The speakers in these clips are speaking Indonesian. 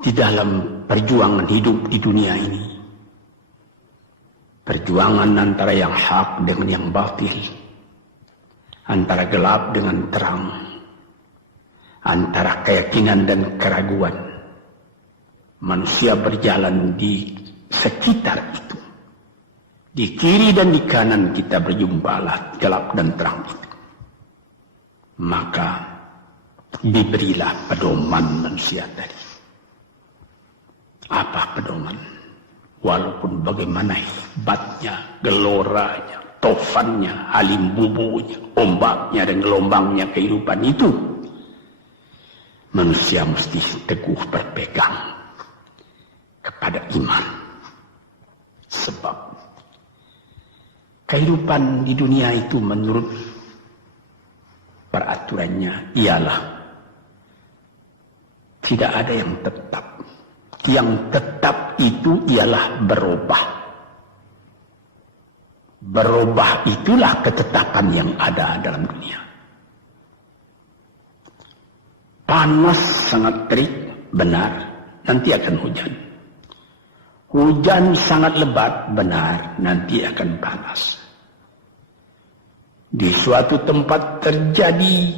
di dalam perjuangan hidup di dunia ini. Perjuangan antara yang hak dengan yang batil, antara gelap dengan terang, antara keyakinan dan keraguan. Manusia berjalan di sekitar itu. Di kiri dan di kanan kita berjumpalah gelap dan terang itu. Maka diberilah pedoman manusia tadi. Apa pedoman? Walaupun bagaimana hebatnya, geloranya, tofannya, alim bubunya, ombaknya dan gelombangnya kehidupan itu, manusia mesti teguh berpegang kepada iman. Sebab kehidupan di dunia itu menurut peraturannya ialah tidak ada yang tetap. Yang tetap itu ialah berubah. Berubah itulah ketetapan yang ada dalam dunia. Panas sangat terik, benar, nanti akan hujan. Hujan sangat lebat, benar, nanti akan panas. Di suatu tempat terjadi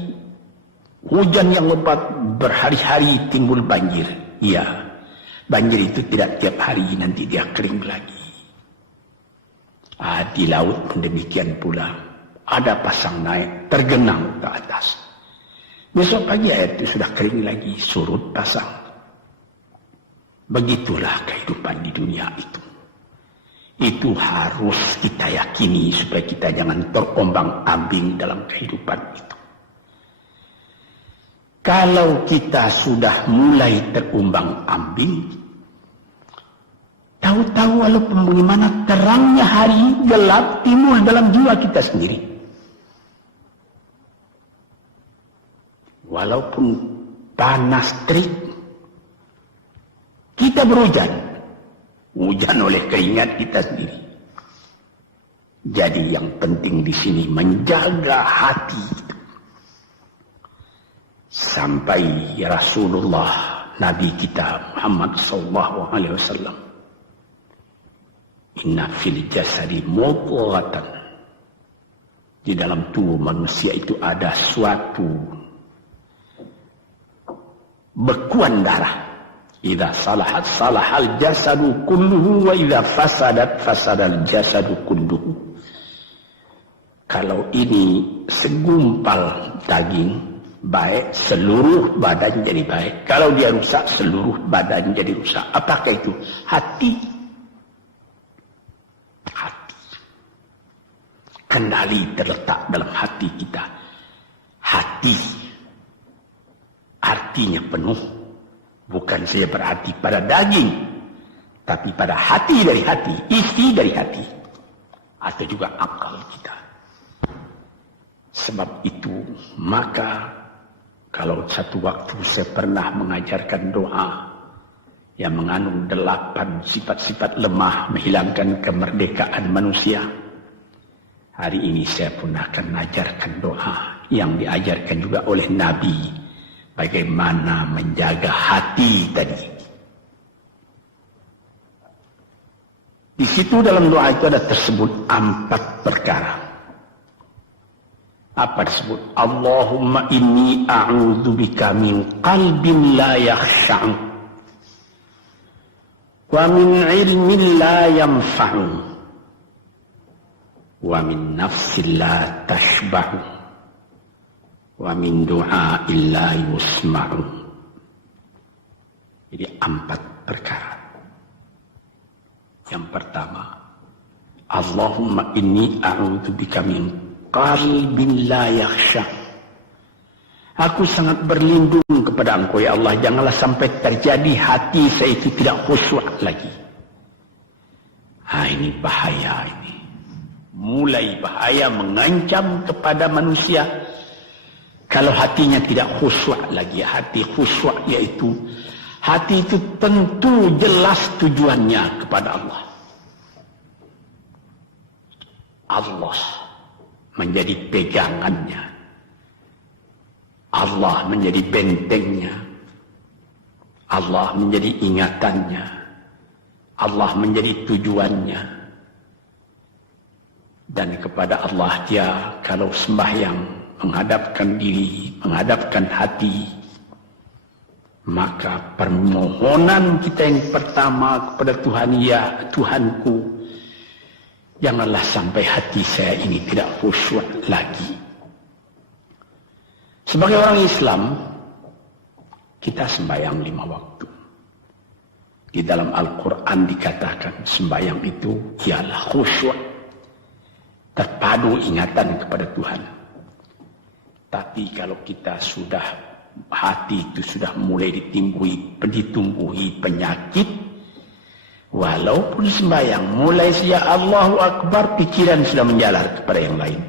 hujan yang lebat, berhari-hari timbul banjir. Iya. Banjir itu tidak tiap hari, nanti dia kering lagi. Di laut pun demikian pula. Ada pasang naik, tergenang ke atas. Besok pagi air itu sudah kering lagi, surut pasang. Begitulah kehidupan di dunia itu. Itu harus kita yakini supaya kita jangan terombang-ambing dalam kehidupan itu. Kalau kita sudah mulai terombang-ambing, tahu-tahu walaupun bagaimana terangnya hari, gelap timbul dalam jiwa kita sendiri. Walaupun panas terik, kita berhujan. Hujan oleh keringat kita sendiri. Jadi yang penting di sini menjaga hati itu. Sampai Rasulullah Nabi kita Muhammad SAW, inna fil jasadi mudghatan, di dalam tubuh manusia itu ada suatu bekuan darah. Idza salahat salahal jasadu kulluhu wa idza fasadat fasadal jasadu kulluhu. Kalau ini segumpal daging baik, seluruh badan jadi baik. Kalau dia rusak, seluruh badan jadi rusak. Apakah itu? Hati. Hati. Kendali terletak dalam hati kita. Hati. Artinya penuh. Bukan saja berarti pada daging, tapi pada hati dari hati, isi dari hati. Atau juga akal kita. Sebab itu, maka kalau satu waktu saya pernah mengajarkan doa yang mengandung 8 sifat-sifat lemah menghilangkan kemerdekaan manusia. Hari ini saya pun akan mengajarkan doa yang diajarkan juga oleh Nabi. Bagaimana menjaga hati tadi. Di situ dalam doa itu ada tersebut 4 perkara. Apa disebut? Allahumma inni a'udzubika min qalbin la yakhsha'u wa min ilmin la yanfa'u wa min nafsin la tashba'u wa min du'a illa yusma'u. Jadi 4 perkara. Yang pertama, Allahumma inni a'udzubika min qalbin la yakhsha. Aku sangat berlindung kepada Engkau ya Allah, janganlah sampai terjadi hati saya itu tidak khusyuk lagi. Ini bahaya ini. Mulai bahaya, mengancam kepada manusia. Kalau hatinya tidak khusyuk lagi, hati khusyuk yaitu hati itu tentu jelas tujuannya kepada Allah. Allah menjadi pegangannya. Allah menjadi bentengnya. Allah menjadi ingatannya, Allah menjadi tujuannya, dan kepada Allah dia kalau sembahyang menghadapkan diri, menghadapkan hati, maka permohonan kita yang pertama kepada Tuhan, ya Tuhanku, janganlah sampai hati saya ini tidak khusyuk lagi. Sebagai orang Islam, kita sembahyang 5 waktu. Di dalam Al-Quran dikatakan sembahyang itu ialah khusyuk, terpadu ingatan kepada Tuhan. Tapi kalau kita sudah, hati itu sudah mulai ditumbuhi penyakit, walaupun sembahyang, mulai sejak Allahu Akbar, pikiran sudah menjalar kepada yang lain.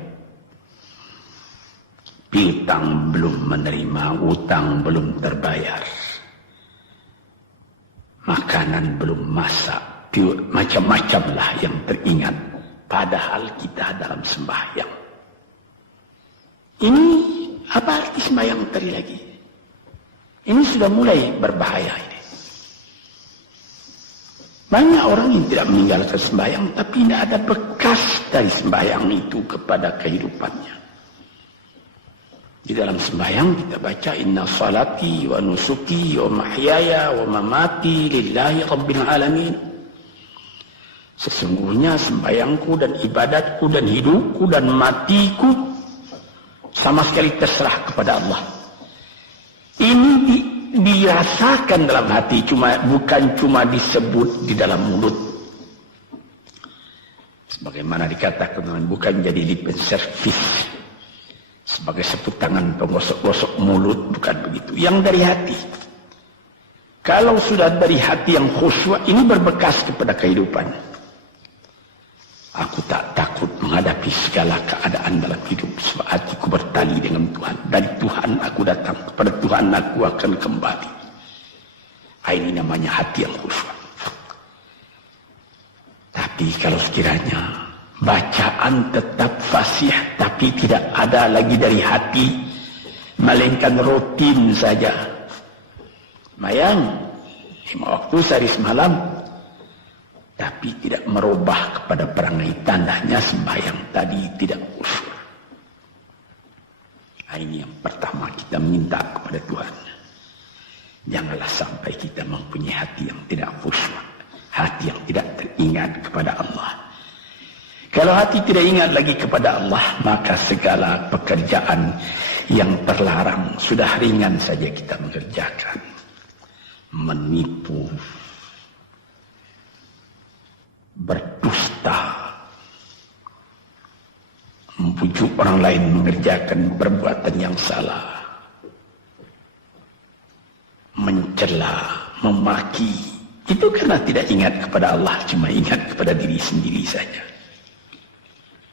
Piutang belum menerima, utang belum terbayar, makanan belum masak, macam-macam lah yang teringat. Padahal kita dalam sembahyang. Ini apa arti sembahyang tadi lagi? Ini sudah mulai berbahaya ini. Banyak orang yang tidak meninggalkan sembahyang, tapi tidak ada bekas dari sembahyang itu kepada kehidupannya. Di dalam sembahyang kita baca inna salati wa nusuki wa mahyaya wa mamati lillahi rabbil alamin. Sesungguhnya sembahyangku dan ibadatku dan hidupku dan matiku sama sekali terserah kepada Allah. Ini dirasakan dalam hati, bukan cuma disebut di dalam mulut. Sebagaimana dikatakan, bukan jadi lip service sebagai seput tangan penggosok-gosok mulut, bukan begitu. Yang dari hati. Kalau sudah dari hati yang khusyuk, ini berbekas kepada kehidupan. Aku tak takut menghadapi segala keadaan dalam hidup, sebab hatiku bertali dengan Tuhan. Dari Tuhan aku datang, kepada Tuhan aku akan kembali. Ini namanya hati yang khusyuk. Tapi kalau sekiranya bacaan tetap fasih, tapi tidak ada lagi dari hati, melainkan rutin saja. Mayang 5 waktu sehari semalam, tapi tidak merubah kepada perangai, tandanya sembahyang tadi tidak khusyuk. Ini yang pertama kita minta kepada Tuhan. Janganlah sampai kita mempunyai hati yang tidak khusyuk, hati yang tidak teringat kepada Allah. Kalau hati tidak ingat lagi kepada Allah, maka segala pekerjaan yang terlarang sudah ringan saja kita mengerjakan. Menipu, berdusta, membujuk orang lain mengerjakan perbuatan yang salah, mencela, memaki, itu karena tidak ingat kepada Allah, cuma ingat kepada diri sendiri saja.